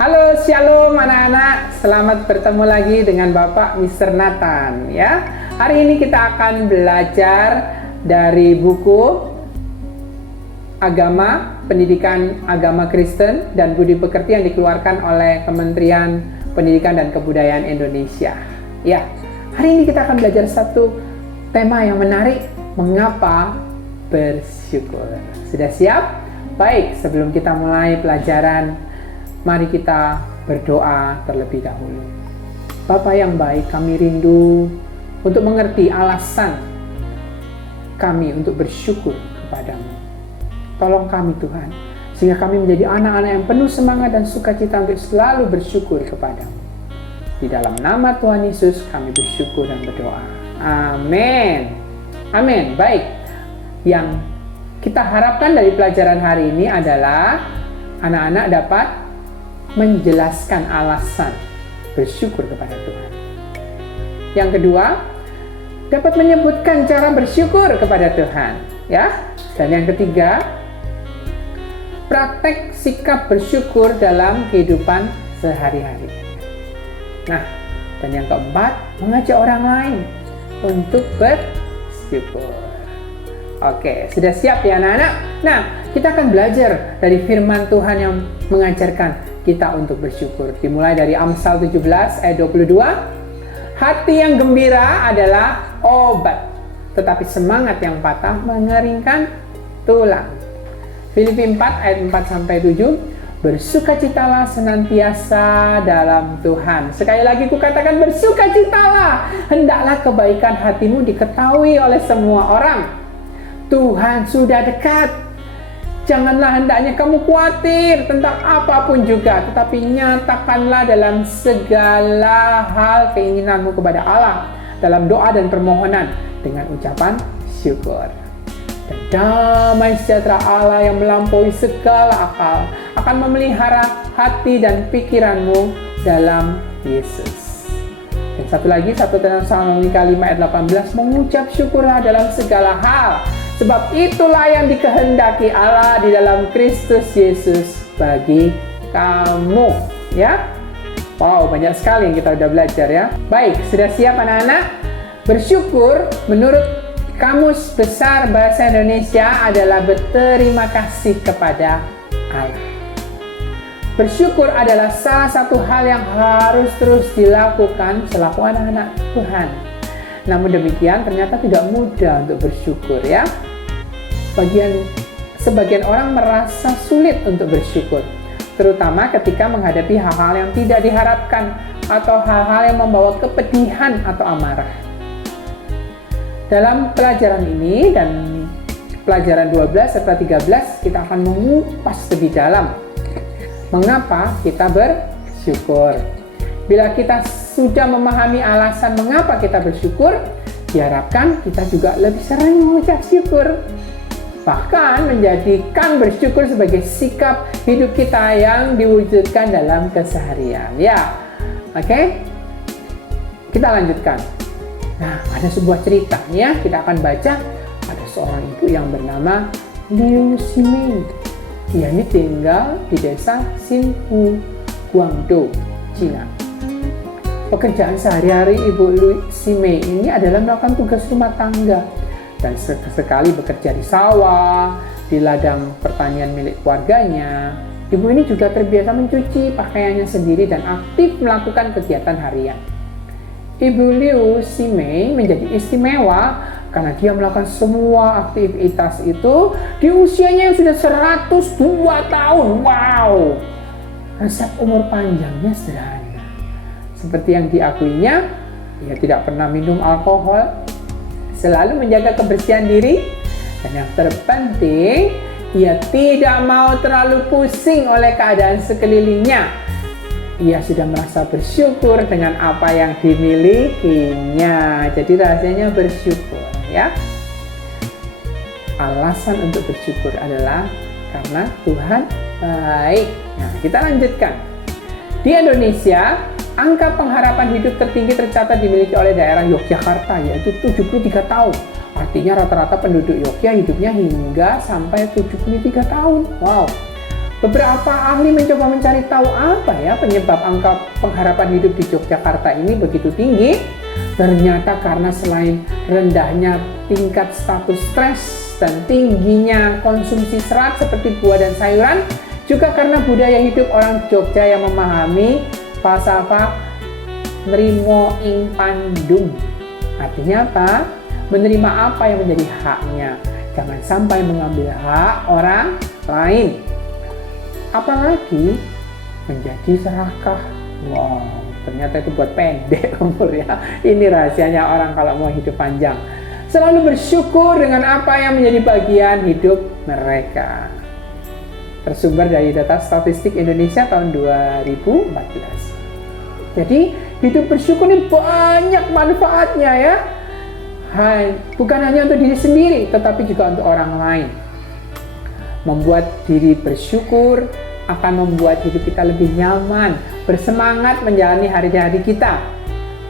Halo, shalom anak-anak. Selamat bertemu lagi dengan Bapak Mr. Nathan ya. Hari ini kita akan belajar dari buku Agama, Pendidikan Agama Kristen dan Budi Pekerti yang dikeluarkan oleh Kementerian Pendidikan dan Kebudayaan Indonesia. Ya, hari ini kita akan belajar satu tema yang menarik, mengapa bersyukur. Sudah siap? Baik, sebelum kita mulai pelajaran, mari kita berdoa terlebih dahulu. Bapa yang baik, kami rindu untuk mengerti alasan kami untuk bersyukur kepadamu. Tolong kami Tuhan, sehingga kami menjadi anak-anak yang penuh semangat dan sukacita untuk selalu bersyukur kepadamu. Di dalam nama Tuhan Yesus kami bersyukur dan berdoa. Amin. Amin. Baik, yang kita harapkan dari pelajaran hari ini adalah anak-anak dapat menjelaskan alasan bersyukur kepada Tuhan. Yang kedua, dapat menyebutkan cara bersyukur kepada Tuhan, ya. Dan yang ketiga, praktek sikap bersyukur dalam kehidupan sehari-hari. Nah, dan yang keempat, mengajak orang lain untuk bersyukur. Oke, sudah siap ya anak-anak? Nah, kita akan belajar dari firman Tuhan yang mengajarkan kita untuk bersyukur. Dimulai dari Amsal 17 ayat 22. Hati yang gembira adalah obat, tetapi semangat yang patah mengeringkan tulang. Filipi 4 ayat 4-7. Bersukacitalah senantiasa dalam Tuhan. Sekali lagi kukatakan bersukacitalah. Hendaklah kebaikan hatimu diketahui oleh semua orang. Tuhan sudah dekat. Janganlah hendaknya kamu khawatir tentang apapun juga, tetapi nyatakanlah dalam segala hal keinginanmu kepada Allah dalam doa dan permohonan dengan ucapan syukur. Dan damai sejahtera Allah yang melampaui segala akal akan memelihara hati dan pikiranmu dalam Yesus. Dan satu lagi, 1 Tesalonika 5 ayat 18, mengucap syukurlah dalam segala hal, sebab itulah yang dikehendaki Allah di dalam Kristus Yesus bagi kamu, ya. Wow, banyak sekali yang kita udah belajar ya. Baik, sudah siap anak-anak? Bersyukur menurut Kamus Besar Bahasa Indonesia adalah berterima kasih kepada Allah. Bersyukur adalah salah satu hal yang harus terus dilakukan selaku anak-anak Tuhan. Namun demikian ternyata tidak mudah untuk bersyukur ya. Sebagian orang merasa sulit untuk bersyukur, terutama ketika menghadapi hal-hal yang tidak diharapkan atau hal-hal yang membawa kepedihan atau amarah. Dalam pelajaran ini dan pelajaran 12 serta 13 kita akan mengupas lebih dalam mengapa kita bersyukur. Bila kita sudah memahami alasan mengapa kita bersyukur, diharapkan kita juga lebih sering mengucap syukur. Bahkan menjadikan bersyukur sebagai sikap hidup kita yang diwujudkan dalam keseharian. Ya, oke? Kita lanjutkan. Nah, ada sebuah cerita ya, kita akan baca. Ada seorang ibu yang bernama Liu Ximei. Dia ini tinggal di desa Xinhu, Guangdong, Cina. Pekerjaan sehari-hari Ibu Liu Ximei ini adalah melakukan tugas rumah tangga dan sekali bekerja di sawah, di ladang pertanian milik keluarganya. Ibu ini juga terbiasa mencuci pakaiannya sendiri dan aktif melakukan kegiatan harian. Ibu Liu Ximei menjadi istimewa karena dia melakukan semua aktivitas itu di usianya yang sudah 102 tahun. Wow! Resep umur panjangnya sederhana. Seperti yang diakuinya, ia tidak pernah minum alkohol, selalu menjaga kebersihan diri, dan yang terpenting, ia tidak mau terlalu pusing oleh keadaan sekelilingnya. Ia sudah merasa bersyukur dengan apa yang dimilikinya. Jadi rahasianya bersyukur, ya. Alasan untuk bersyukur adalah karena Tuhan baik. Nah, kita lanjutkan. Di Indonesia, angka pengharapan hidup tertinggi tercatat dimiliki oleh daerah Yogyakarta, yaitu 73 tahun. Artinya rata-rata penduduk Yogyakarta hidupnya hingga sampai 73 tahun. Wow. Beberapa ahli mencoba mencari tahu apa ya penyebab angka pengharapan hidup di Yogyakarta ini begitu tinggi. Ternyata karena selain rendahnya tingkat status stres dan tingginya konsumsi serat seperti buah dan sayuran, juga karena budaya hidup orang Jogja yang memahami falsafah nrimo ing pandum. Artinya apa? Menerima apa yang menjadi haknya. Jangan sampai mengambil hak orang lain. Apalagi menjadi serakah. Wow, ternyata itu buat pendek umur ya. Ini rahasianya orang kalau mau hidup panjang. Selalu bersyukur dengan apa yang menjadi bagian hidup mereka. Tersumber dari data statistik Indonesia tahun 2014. Jadi hidup bersyukur ini banyak manfaatnya ya. Bukan hanya untuk diri sendiri, tetapi juga untuk orang lain. Membuat diri bersyukur akan membuat hidup kita lebih nyaman, bersemangat menjalani hari-hari kita.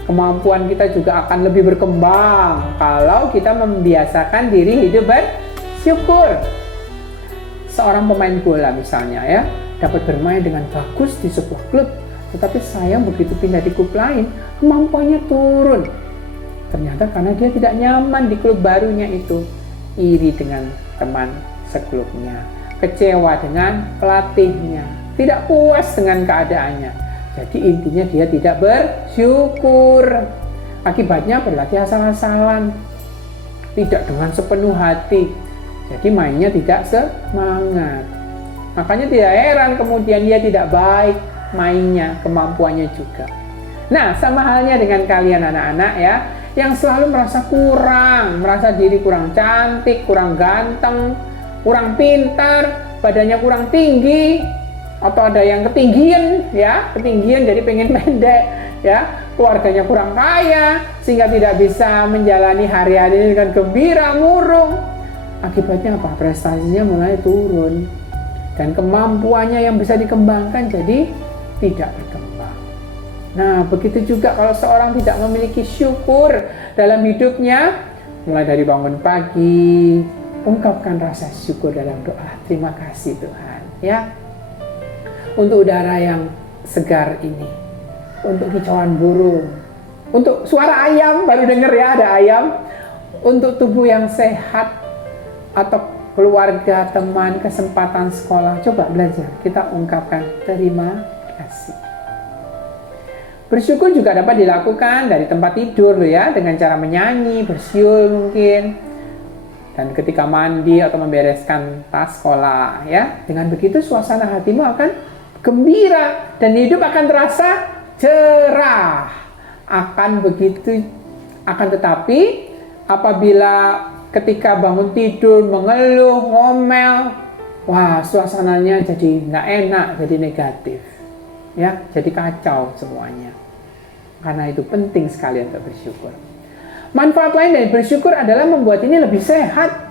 Kemampuan kita juga akan lebih berkembang kalau kita membiasakan diri hidup bersyukur. Seorang pemain bola misalnya ya, dapat bermain dengan bagus di sebuah klub, tetapi sayang begitu pindah di klub lain, kemampuannya turun. Ternyata karena dia tidak nyaman di klub barunya itu, iri dengan teman seklubnya, kecewa dengan pelatihnya, tidak puas dengan keadaannya. Jadi intinya dia tidak bersyukur. Akibatnya berlatih asal-asalan, tidak dengan sepenuh hati. Jadi mainnya tidak semangat. Makanya tidak heran kemudian dia tidak baik mainnya, kemampuannya juga. Nah, sama halnya dengan kalian anak-anak ya, yang selalu merasa kurang, merasa diri kurang cantik, kurang ganteng, kurang pintar, badannya kurang tinggi, atau ada yang ketinggian ya, ketinggian jadi pengen pendek ya, keluarganya kurang kaya sehingga tidak bisa menjalani hari-hari dengan gembira, murung. Akibatnya apa? Prestasinya mulai turun dan kemampuannya yang bisa dikembangkan jadi tidak berkembang. Nah, begitu juga kalau seorang tidak memiliki syukur dalam hidupnya, mulai dari bangun pagi, ungkapkan rasa syukur dalam doa. Terima kasih Tuhan ya, untuk udara yang segar ini, untuk kicauan burung, untuk suara ayam, baru dengar ya ada ayam, untuk tubuh yang sehat, atau keluarga, teman, kesempatan sekolah. Coba belajar, kita ungkapkan terima kasih. Bersyukur juga dapat dilakukan dari tempat tidur loh ya, dengan cara menyanyi, bersiul mungkin, dan ketika mandi atau membereskan tas sekolah ya. Dengan begitu suasana hatimu akan gembira dan hidup akan terasa cerah. Akan tetapi apabila ketika bangun tidur mengeluh, ngomel, wah suasananya jadi nggak enak, jadi negatif ya, jadi kacau semuanya. Karena itu penting sekali untuk bersyukur. Manfaat lain dari bersyukur adalah membuat ini lebih sehat.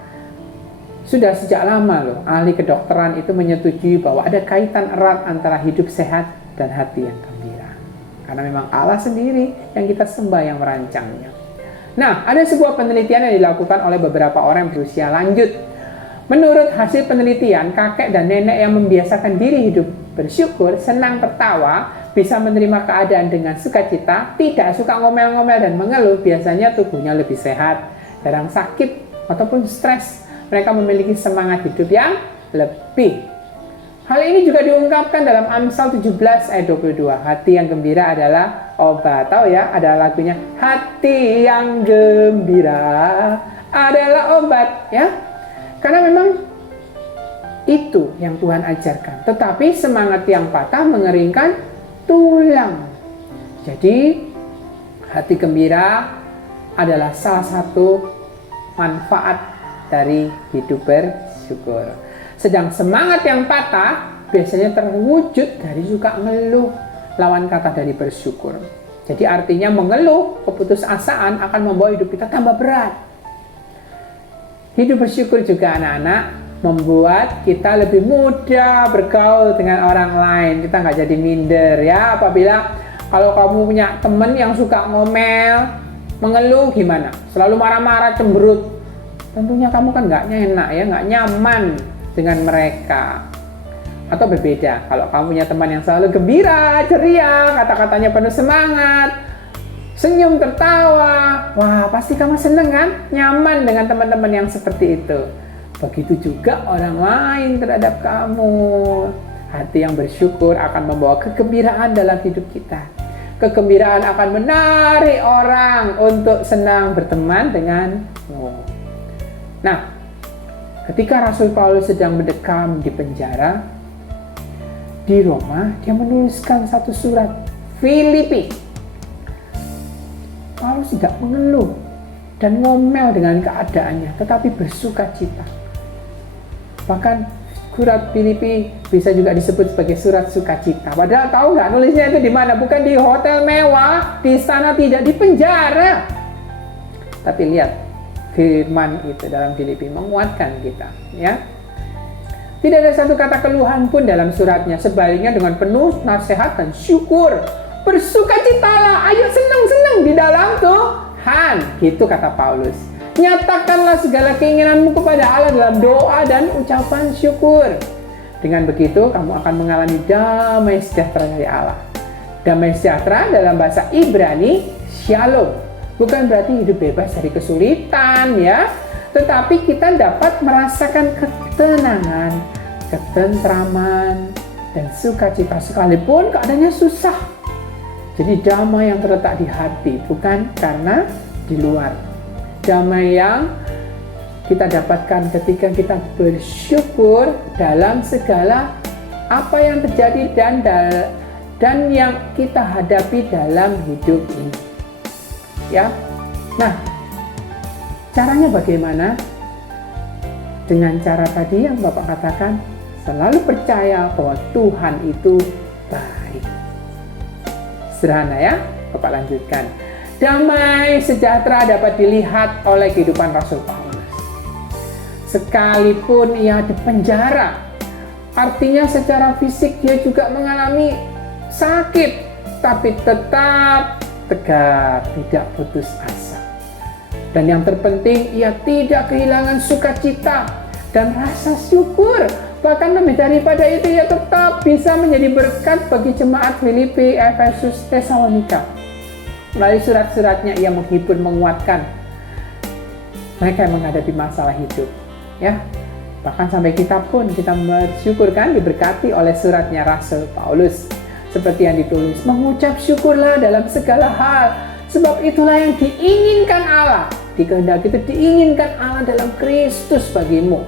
Sudah sejak lama loh, ahli kedokteran itu menyetujui bahwa ada kaitan erat antara hidup sehat dan hati yang gembira. Karena memang Allah sendiri yang kita sembah yang merancangnya. Nah, ada sebuah penelitian yang dilakukan oleh beberapa orang berusia lanjut. Menurut hasil penelitian, kakek dan nenek yang membiasakan diri hidup bersyukur, senang tertawa, bisa menerima keadaan dengan sukacita, tidak suka ngomel-ngomel dan mengeluh, biasanya tubuhnya lebih sehat, jarang sakit ataupun stres. Mereka memiliki semangat hidup yang lebih. Hal ini juga diungkapkan dalam Amsal 17 ayat 22. Hati yang gembira adalah obat. Tahu ya, ada lagunya. Hati yang gembira adalah obat ya. Karena memang itu yang Tuhan ajarkan. Tetapi semangat yang patah mengeringkan tulang. Jadi hati gembira adalah salah satu manfaat dari hidup bersyukur. Sedang semangat yang patah biasanya terwujud dari suka ngeluh, lawan kata dari bersyukur. Jadi artinya mengeluh, keputusasaan akan membawa hidup kita tambah berat. Hidup bersyukur juga anak-anak membuat kita lebih mudah bergaul dengan orang lain. Kita nggak jadi minder ya. Apabila kalau kamu punya teman yang suka ngomel, mengeluh gimana? Selalu marah-marah, cemberut. Tentunya kamu kan nggak enak ya, nggak nyaman dengan mereka. Atau berbeda, kalau kamu punya teman yang selalu gembira, ceria, kata-katanya penuh semangat, senyum, tertawa, wah pasti kamu seneng kan? Nyaman dengan teman-teman yang seperti itu. Begitu juga orang lain terhadap kamu. Hati yang bersyukur akan membawa kegembiraan dalam hidup kita. Kegembiraan akan menarik orang untuk senang berteman denganmu. Nah, ketika Rasul Paulus sedang mendekam di penjara di Roma, dia menuliskan satu surat Filipi. Paulus tidak mengeluh dan ngomel dengan keadaannya, tetapi bersuka cita. Bahkan surat Filipi bisa juga disebut sebagai surat sukacita. Padahal tahu nggak nulisnya itu di mana? Bukan di hotel mewah, di sana tidak di penjara. Tapi lihat firman itu dalam Filipi menguatkan kita, ya. Tidak ada satu kata keluhan pun dalam suratnya. Sebaliknya dengan penuh nasihat dan syukur, bersukacitalah, ayo senang-senang di dalam Tuhan. Gitu kata Paulus. Nyatakanlah segala keinginanmu kepada Allah dalam doa dan ucapan syukur. Dengan begitu, kamu akan mengalami damai sejahtera dari Allah. Damai sejahtera dalam bahasa Ibrani, shalom. Bukan berarti hidup bebas dari kesulitan, ya. Tetapi kita dapat merasakan ketenangan, ketentraman, dan sukacita sekalipun keadaannya susah. Jadi damai yang terletak di hati, bukan karena di luar. Damai yang kita dapatkan ketika kita bersyukur dalam segala apa yang terjadi dan yang kita hadapi dalam hidup ini. Ya. Nah, caranya bagaimana? Dengan cara tadi yang Bapak katakan, selalu percaya bahwa Tuhan itu baik. Sederhana ya, Bapak lanjutkan. Damai sejahtera dapat dilihat oleh kehidupan Rasul Paulus. Sekalipun ia di penjara, artinya secara fisik dia juga mengalami sakit, tapi tetap tegar, tidak putus asa. Dan yang terpenting, ia tidak kehilangan sukacita dan rasa syukur. Bahkan lebih daripada itu, ia tetap bisa menjadi berkat bagi jemaat Filipi, Efesus, Tesalonika. Melalui surat-suratnya ia menghibur, menguatkan mereka yang menghadapi masalah hidup, ya. Bahkan sampai kita pun kita bersyukur kan diberkati oleh suratnya Rasul Paulus, seperti yang ditulis, mengucap syukurlah dalam segala hal, sebab itulah yang diinginkan Allah, dikehendaki itu diinginkan Allah dalam Kristus bagimu.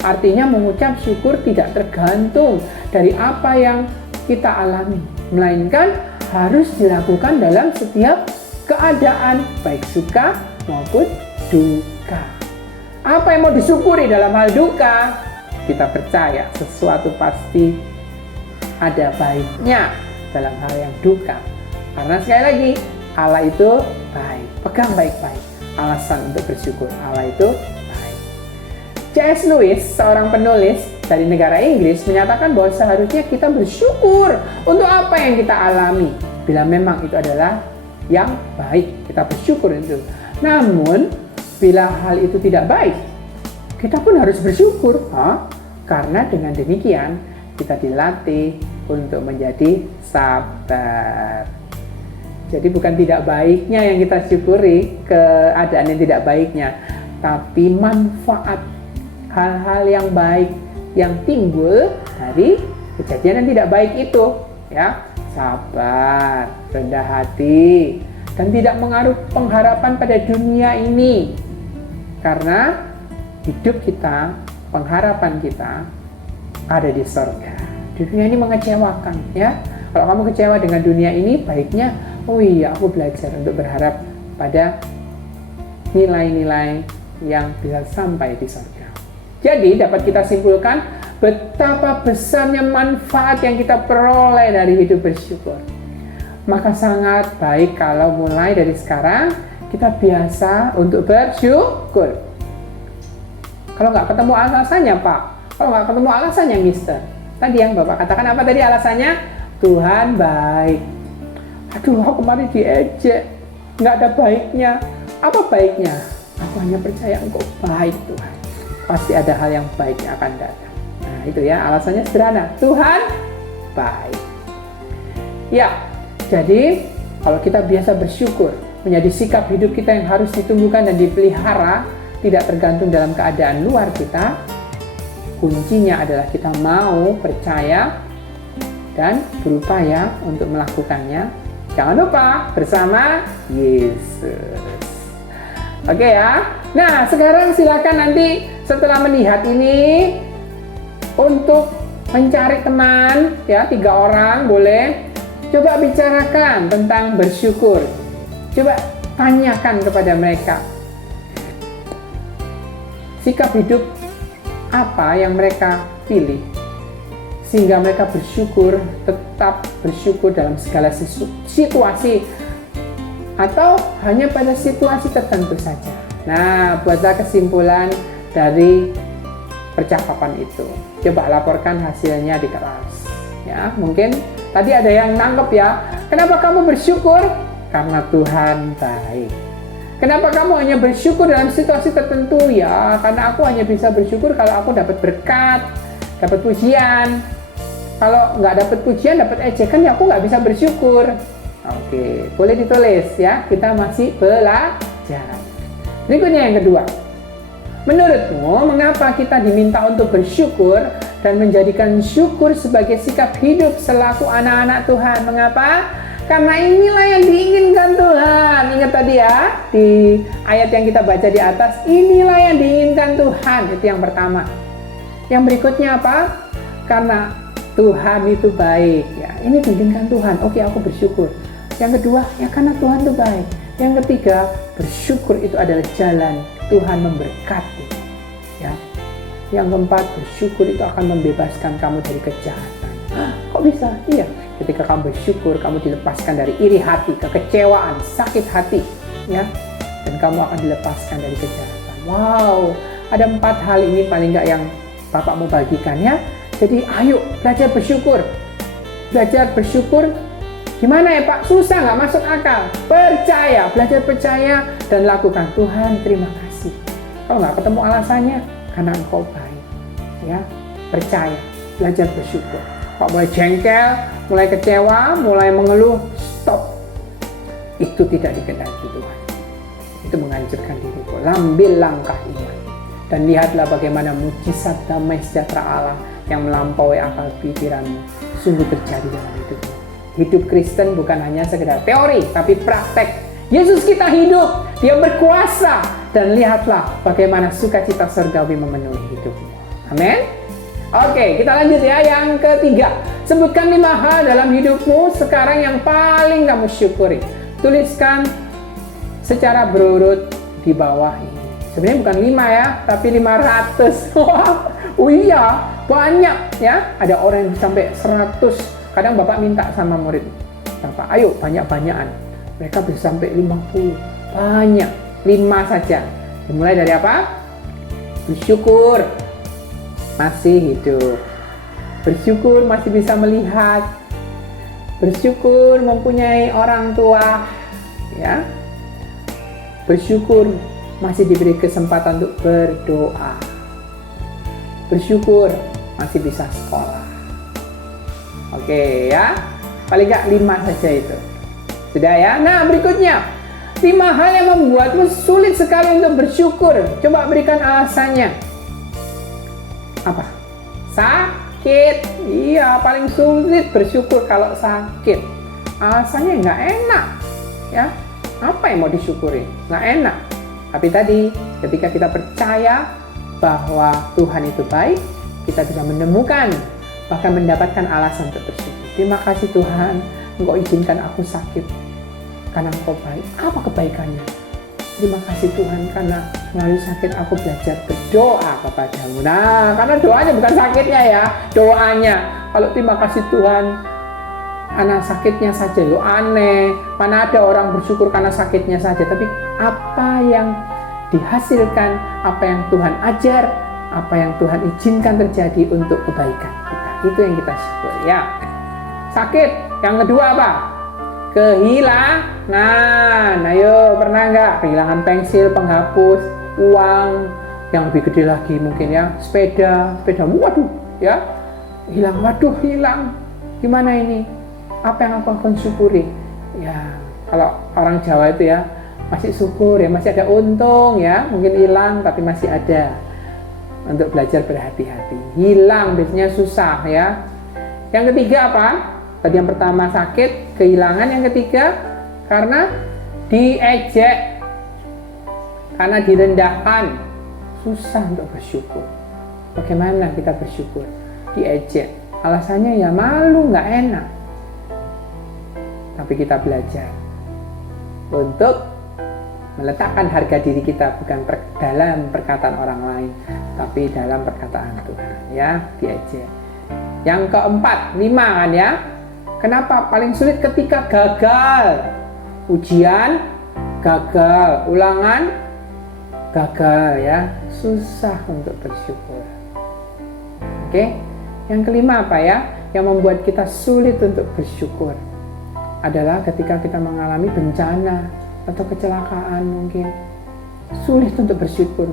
Artinya mengucap syukur tidak tergantung dari apa yang kita alami, melainkan harus dilakukan dalam setiap keadaan, baik suka maupun duka. Apa yang mau disyukuri dalam hal duka? Kita percaya sesuatu pasti ada baiknya dalam hal yang duka. Karena sekali lagi, Allah itu baik. Pegang baik-baik alasan untuk bersyukur. Allah itu baik. C.S. Lewis, seorang penulis dari negara Inggris, menyatakan bahwa seharusnya kita bersyukur untuk apa yang kita alami. Bila memang itu adalah yang baik, kita bersyukur itu. Namun, bila hal itu tidak baik, kita pun harus bersyukur. Karena dengan demikian, kita dilatih untuk menjadi sabar. Jadi bukan tidak baiknya yang kita syukuri, keadaan yang tidak baiknya, tapi manfaat hal-hal yang baik yang timbul dari kejadian yang tidak baik itu, ya. Sabar, rendah hati, dan tidak menaruh pengharapan pada dunia ini. Karena hidup kita, pengharapan kita ada di surga. Dunia ini mengecewakan, ya. Kalau kamu kecewa dengan dunia ini, baiknya, oh iya, aku belajar untuk berharap pada nilai-nilai yang bisa sampai di surga. Jadi dapat kita simpulkan betapa besarnya manfaat yang kita peroleh dari hidup bersyukur. Maka sangat baik kalau mulai dari sekarang kita biasa untuk bersyukur. Kalau nggak ketemu alasannya, Pak. Kalau nggak ketemu alasannya, Mister. Tadi yang Bapak katakan apa tadi alasannya? Tuhan baik. Aduh, aku kemarin diejek. Nggak ada baiknya. Apa baiknya? Aku hanya percaya Engkau baik, Tuhan. Pasti ada hal yang baik yang akan datang. Nah, itu ya, alasannya sederhana. Tuhan baik. Ya, jadi kalau kita biasa bersyukur, menjadi sikap hidup kita yang harus ditumbuhkan dan dipelihara, tidak tergantung dalam keadaan luar kita. Kuncinya adalah kita mau percaya dan berupaya untuk melakukannya. Jangan lupa bersama Yesus. Oke ya. Nah, sekarang silakan nanti setelah melihat ini untuk mencari teman ya, 3 orang boleh. Coba bicarakan tentang bersyukur. Coba tanyakan kepada mereka, sikap hidup apa yang mereka pilih sehingga mereka bersyukur, tetap bersyukur dalam segala situasi atau hanya pada situasi tertentu saja. Nah, buatlah kesimpulan dari percakapan itu. Coba laporkan hasilnya di kelas. Ya, mungkin tadi ada yang nangkep ya. Kenapa kamu bersyukur? Karena Tuhan baik. Kenapa kamu hanya bersyukur dalam situasi tertentu? Ya, karena aku hanya bisa bersyukur kalau aku dapat berkat, dapat pujian. Kalau nggak dapat pujian, dapat ejekan, ya aku nggak bisa bersyukur. Oke, boleh ditulis ya. Kita masih belajar. Berikutnya yang kedua. Menurutmu, mengapa kita diminta untuk bersyukur dan menjadikan syukur sebagai sikap hidup selaku anak-anak Tuhan? Mengapa? Karena inilah yang diinginkan Tuhan. Ingat tadi ya, di ayat yang kita baca di atas, inilah yang diinginkan Tuhan. Itu yang pertama. Yang berikutnya apa? Karena Tuhan itu baik. Ya, ini diinginkan Tuhan. Oke, aku bersyukur. Yang kedua, ya karena Tuhan itu baik. Yang ketiga, bersyukur itu adalah jalan Tuhan memberkati. Ya. Yang keempat, bersyukur itu akan membebaskan kamu dari kejahatan. Kok bisa? Iya. Ketika kamu bersyukur, kamu dilepaskan dari iri hati, kekecewaan, sakit hati, ya, dan kamu akan dilepaskan dari kejahatan. Wow, ada 4 hal ini paling nggak yang Bapak mau bagikan ya. Jadi ayo belajar bersyukur. Belajar bersyukur. Gimana ya Pak? Susah, nggak masuk akal. Percaya, belajar percaya dan lakukan. Tuhan terima kasih. Kalau nggak ketemu alasannya, karena Engkau baik. Ya, percaya, belajar bersyukur. Pak mulai jengkel, mulai kecewa, mulai mengeluh, stop. Itu tidak dikehendaki Tuhan. Itu menghancurkan diriku. Ambil langkah iman. Dan lihatlah bagaimana mujizat damai sejahtera Allah yang melampaui akal pikiranmu sungguh terjadi dalam hidupmu. Hidup Kristen bukan hanya sekedar teori, tapi praktek. Yesus kita hidup, Dia berkuasa. Dan lihatlah bagaimana sukacita surgawi memenuhi hidupmu. Amin. Oke, kita lanjut ya. Yang ketiga, sebutkan 5 hal dalam hidupmu sekarang yang paling kamu syukuri. Tuliskan secara berurut di bawah ini. Sebenarnya bukan 5 ya, tapi 500. Oh iya, banyak ya. Ada orang yang sampai 100. Kadang Bapak minta sama murid, Bapak, ayo banyak-banyakan. Mereka bisa sampai 50. Banyak, 5 saja. Dimulai dari apa? Bersyukur masih hidup, bersyukur masih bisa melihat, bersyukur mempunyai orang tua, ya, bersyukur masih diberi kesempatan untuk berdoa, bersyukur masih bisa sekolah. Oke ya, paling nggak 5 saja itu. Sudah ya. Nah, berikutnya 5 hal yang membuatmu sulit sekali untuk bersyukur. Coba berikan alasannya. Apa? Sakit. Iya, paling sulit bersyukur kalau sakit. Alasannya nggak enak. Ya, apa yang mau disyukuri? Nggak enak. Tapi tadi, ketika kita percaya bahwa Tuhan itu baik, kita bisa menemukan, bahkan mendapatkan alasan untuk bersyukur. Terima kasih Tuhan, Engkau izinkan aku sakit karena Engkau baik. Apa kebaikannya? Terima kasih Tuhan, karena melalui sakit aku belajar berdoa kepadamu. Nah, karena doanya bukan sakitnya ya, doanya. Kalau terima kasih Tuhan, karena sakitnya saja, lo aneh. Mana ada orang bersyukur karena sakitnya saja, tapi apa yang dihasilkan, apa yang Tuhan ajar, apa yang Tuhan izinkan terjadi untuk kebaikan kita. Itu yang kita syukur ya. Sakit. Yang kedua apa? Kehilangan. Ayo, pernah nggak kehilangan pensil, penghapus, uang yang lebih gede lagi mungkin ya, sepeda, waduh ya, hilang, waduh hilang, gimana ini, apa yang aku akan syukuri? Ya, kalau orang Jawa itu ya, masih syukur ya, masih ada untung ya, mungkin hilang tapi masih ada, untuk belajar berhati-hati. Hilang biasanya susah ya. Yang ketiga apa? Tadi yang pertama sakit, kehilangan. Yang ketiga karena diejek, karena direndahkan, susah untuk bersyukur. Bagaimana kita bersyukur? Diejek, alasannya ya malu, nggak enak. Tapi kita belajar untuk meletakkan harga diri kita bukan dalam perkataan orang lain, tapi dalam perkataan Tuhan ya, diejek. Yang keempat, 5 kan ya. Kenapa paling sulit? Ketika gagal. Ujian gagal, ulangan gagal ya, susah untuk bersyukur. Oke. Yang kelima apa ya? Yang membuat kita sulit untuk bersyukur adalah ketika kita mengalami bencana atau kecelakaan mungkin. Sulit untuk bersyukur.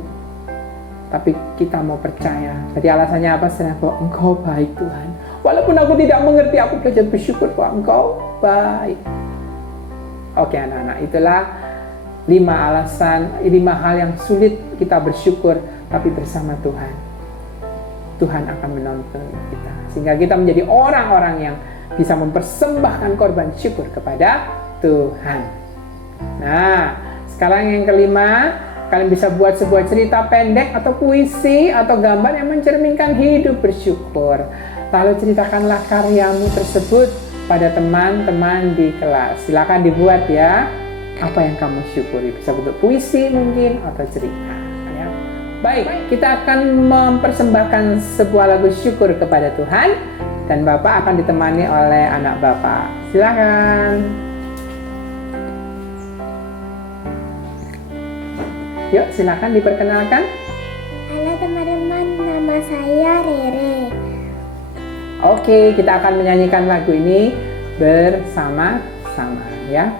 Tapi kita mau percaya. Jadi alasannya apa? Bahwa Engkau baik Tuhan. Walaupun aku tidak mengerti, aku belajar bersyukur bahwa Engkau baik. Oke anak-anak, itulah 5 alasan, 5 hal yang sulit kita bersyukur. Tapi bersama Tuhan, Tuhan akan menuntun kita. Sehingga kita menjadi orang-orang yang bisa mempersembahkan korban syukur kepada Tuhan. Nah, sekarang yang kelima, kalian bisa buat sebuah cerita pendek atau puisi atau gambar yang mencerminkan hidup bersyukur. Lalu ceritakanlah karyamu tersebut pada teman-teman di kelas. Silakan dibuat ya. Apa yang kamu syukuri? Bisa bentuk puisi mungkin atau cerita. Ya. Baik, kita akan mempersembahkan sebuah lagu syukur kepada Tuhan. Dan Bapak akan ditemani oleh anak Bapak. Silakan. Yuk, silakan diperkenalkan. Halo teman-teman, nama saya Rere. Oke, kita akan menyanyikan lagu ini bersama-sama ya.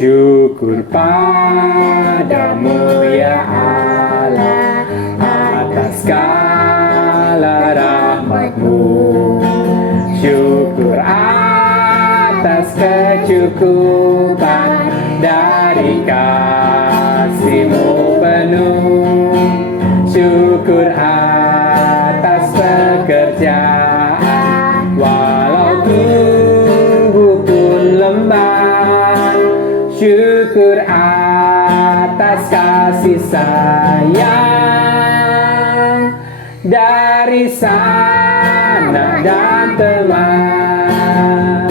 Syukur padamu ya Allah atas segala rahmat-Mu. Syukur atas kecukupan dari kasih-Mu penuh. Syukur atas pekerjaan walau tubuh pun lemah. Syukur atas kasih sayang dari sana dan teman.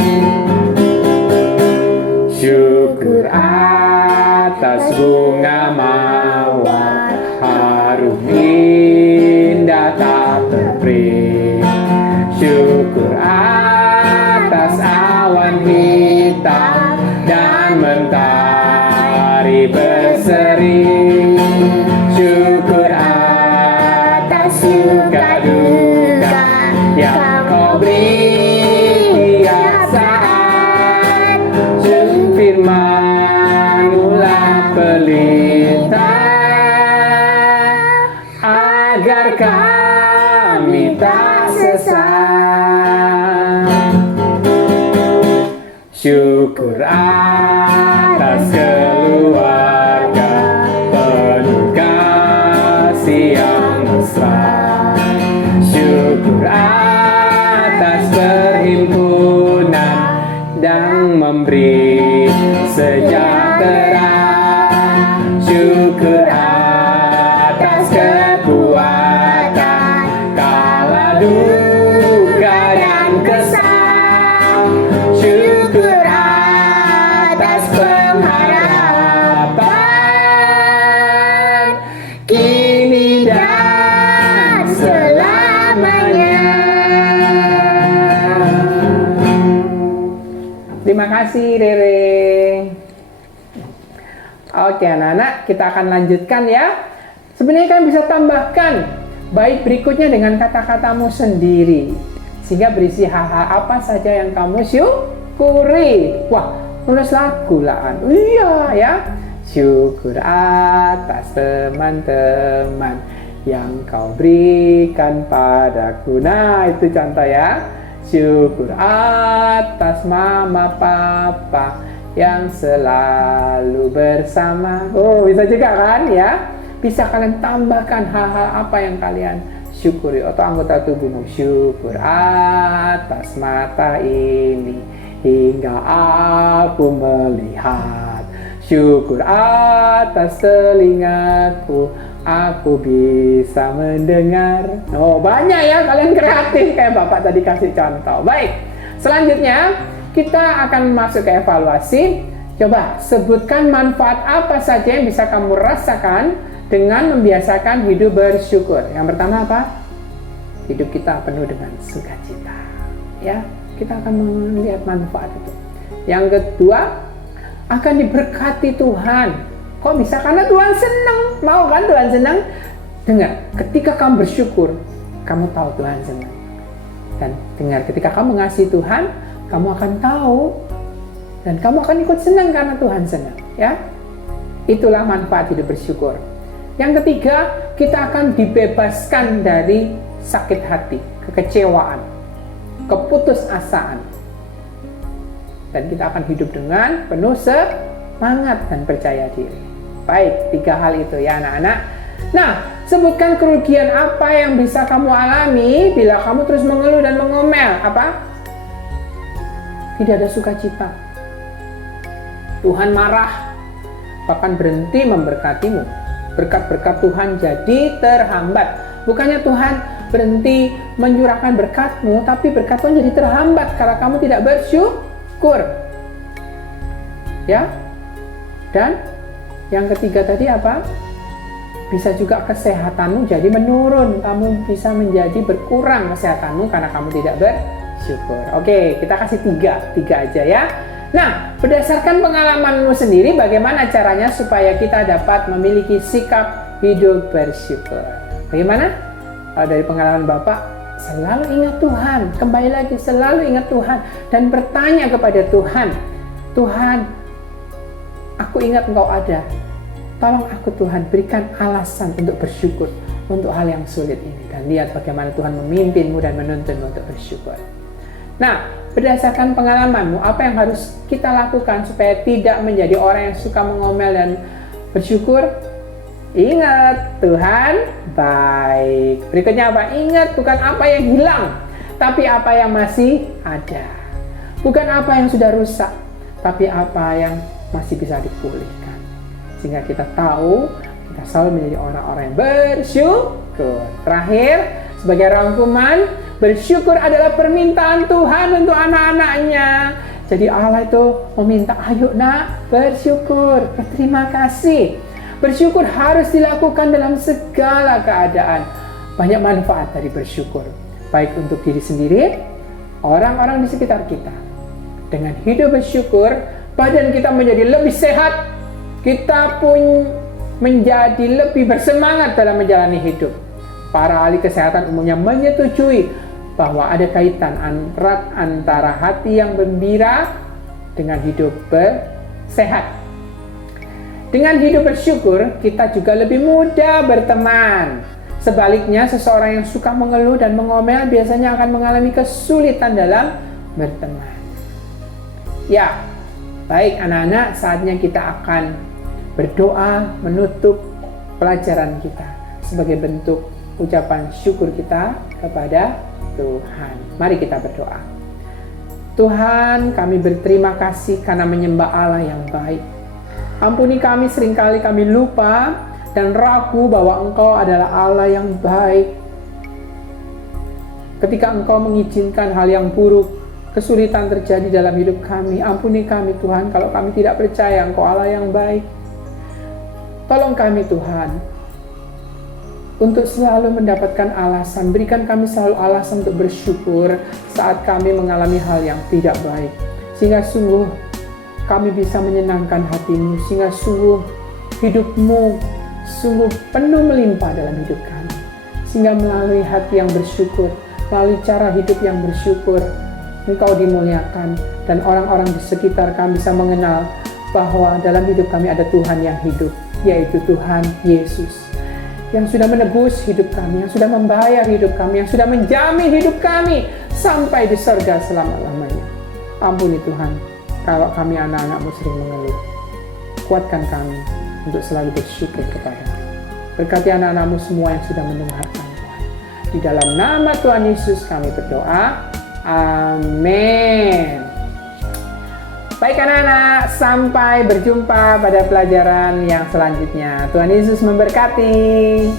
Syukur atas bunga mawar harum indah tak terperi. Syukur atas awan hitam dan mentari berseri. Syukur atas suka duka yang Kau beri tiap saat. Firman-Mu-lah pelita agar kami tak sesat. Syukur atas keluarga penuh kasih yang mesra. Syukur atas perhimpunan dan memberi sejahtera. Syukur atas kekuatan kala duka dan kesal. Syukur atas pengharapan kini dan selamanya. Terima kasih Rere. Oke anak-anak, kita akan lanjutkan ya. Sebenarnya kalian bisa tambahkan bait berikutnya dengan kata-katamu sendiri, sehingga berisi hal-hal apa saja yang kamu syukuri. Wah, nulis lagu lah. Iya ya. Syukur atas teman-teman yang kau berikan padaku. Nah, itu contoh ya. Syukur atas mama papa yang selalu bersama. Oh, bisa juga kan ya? Bisa kalian tambahkan hal-hal apa yang kalian syukuri atau anggota tubuhmu. Syukur atas mata ini hingga aku melihat. Syukur atas telingaku, aku bisa mendengar. Oh, banyak ya, kalian kreatif kayak Bapak tadi kasih contoh. Baik, selanjutnya kita akan masuk ke evaluasi. Coba sebutkan manfaat apa saja yang bisa kamu rasakan dengan membiasakan hidup bersyukur. Yang pertama apa? Hidup kita penuh dengan sukacita. Ya, kita akan melihat manfaat itu. Yang kedua, akan diberkati Tuhan. Kok bisa? Karena Tuhan senang. Mau kan Tuhan senang? Dengar, ketika kamu bersyukur, kamu tahu Tuhan senang. Dan dengar, ketika kamu mengasihi Tuhan, kamu akan tahu dan kamu akan ikut senang karena Tuhan senang. Ya, itulah manfaat hidup bersyukur. Yang ketiga, kita akan dibebaskan dari sakit hati, kekecewaan, keputusasaan. Dan kita akan hidup dengan penuh semangat dan percaya diri. Baik, 3 hal itu ya anak-anak. Nah, sebutkan kerugian apa yang bisa kamu alami bila kamu terus mengeluh dan mengomel. Apa? Tidak ada sukacita. Tuhan marah, bahkan berhenti memberkatimu. Berkat-berkat Tuhan jadi terhambat. Bukannya Tuhan berhenti mencurahkan berkatmu, tapi berkat Tuhan jadi terhambat karena kamu tidak bersyukur. Ya. Dan yang ketiga tadi apa? Bisa juga kesehatanmu jadi menurun. Kamu bisa menjadi berkurang kesehatanmu karena kamu tidak bersyukur. Oke, kita kasih tiga aja ya. Nah, berdasarkan pengalamanmu sendiri, bagaimana caranya supaya kita dapat memiliki sikap hidup bersyukur? Bagaimana? Kalau dari pengalaman Bapak, selalu ingat Tuhan, kembali lagi selalu ingat Tuhan dan bertanya kepada Tuhan, Tuhan, aku ingat Engkau ada. Tolong aku Tuhan, berikan alasan untuk bersyukur untuk hal yang sulit ini. Dan lihat bagaimana Tuhan memimpinmu dan menuntunmu untuk bersyukur. Nah, berdasarkan pengalamanmu, apa yang harus kita lakukan supaya tidak menjadi orang yang suka mengomel dan bersyukur? Ingat, Tuhan baik. Berikutnya apa? Ingat, bukan apa yang hilang, tapi apa yang masih ada. Bukan apa yang sudah rusak, tapi apa yang masih bisa dipulihkan. Sehingga kita tahu, kita selalu menjadi orang-orang yang bersyukur. Terakhir, sebagai rangkuman, bersyukur adalah permintaan Tuhan untuk anak-anaknya. Jadi Allah itu meminta, ayo nak, bersyukur, berterima kasih. Bersyukur harus dilakukan dalam segala keadaan. Banyak manfaat dari bersyukur, baik untuk diri sendiri, orang-orang di sekitar kita. Dengan hidup bersyukur, badan kita menjadi lebih sehat, kita pun menjadi lebih bersemangat dalam menjalani hidup. Para ahli kesehatan umumnya menyetujui bahwa ada kaitan erat antara hati yang gembira dengan hidup sehat. Dengan hidup bersyukur, kita juga lebih mudah berteman. Sebaliknya, seseorang yang suka mengeluh dan mengomel biasanya akan mengalami kesulitan dalam berteman. Ya, baik anak-anak, saatnya kita akan berdoa menutup pelajaran kita sebagai bentuk ucapan syukur kita kepada Tuhan. Mari kita berdoa. Tuhan, kami berterima kasih karena menyembah Allah yang baik. Ampuni kami, seringkali kami lupa dan ragu bahwa Engkau adalah Allah yang baik. Ketika Engkau mengizinkan hal yang buruk, kesulitan terjadi dalam hidup kami, ampuni kami Tuhan kalau kami tidak percaya Engkau Allah yang baik. Tolong kami Tuhan untuk selalu mendapatkan alasan, berikan kami selalu alasan untuk bersyukur saat kami mengalami hal yang tidak baik, sehingga sungguh kami bisa menyenangkan hati-Mu, sehingga sungguh hidup-Mu sungguh penuh melimpah dalam hidup kami, sehingga melalui hati yang bersyukur, melalui cara hidup yang bersyukur, Engkau dimuliakan dan orang-orang di sekitar kami bisa mengenal bahwa dalam hidup kami ada Tuhan yang hidup, yaitu Tuhan Yesus, yang sudah menebus hidup kami, yang sudah membayar hidup kami, yang sudah menjamin hidup kami sampai di surga selama-lamanya. Ampuni Tuhan, kalau kami anak-anak-Mu sering mengeluh. Kuatkan kami untuk selalu bersyukur kepada-Mu. Berkati anak-anak-Mu semua yang sudah mendengarkan Tuhan. Di dalam nama Tuhan Yesus kami berdoa. Amin. Baik anak-anak, sampai berjumpa pada pelajaran yang selanjutnya. Tuhan Yesus memberkati.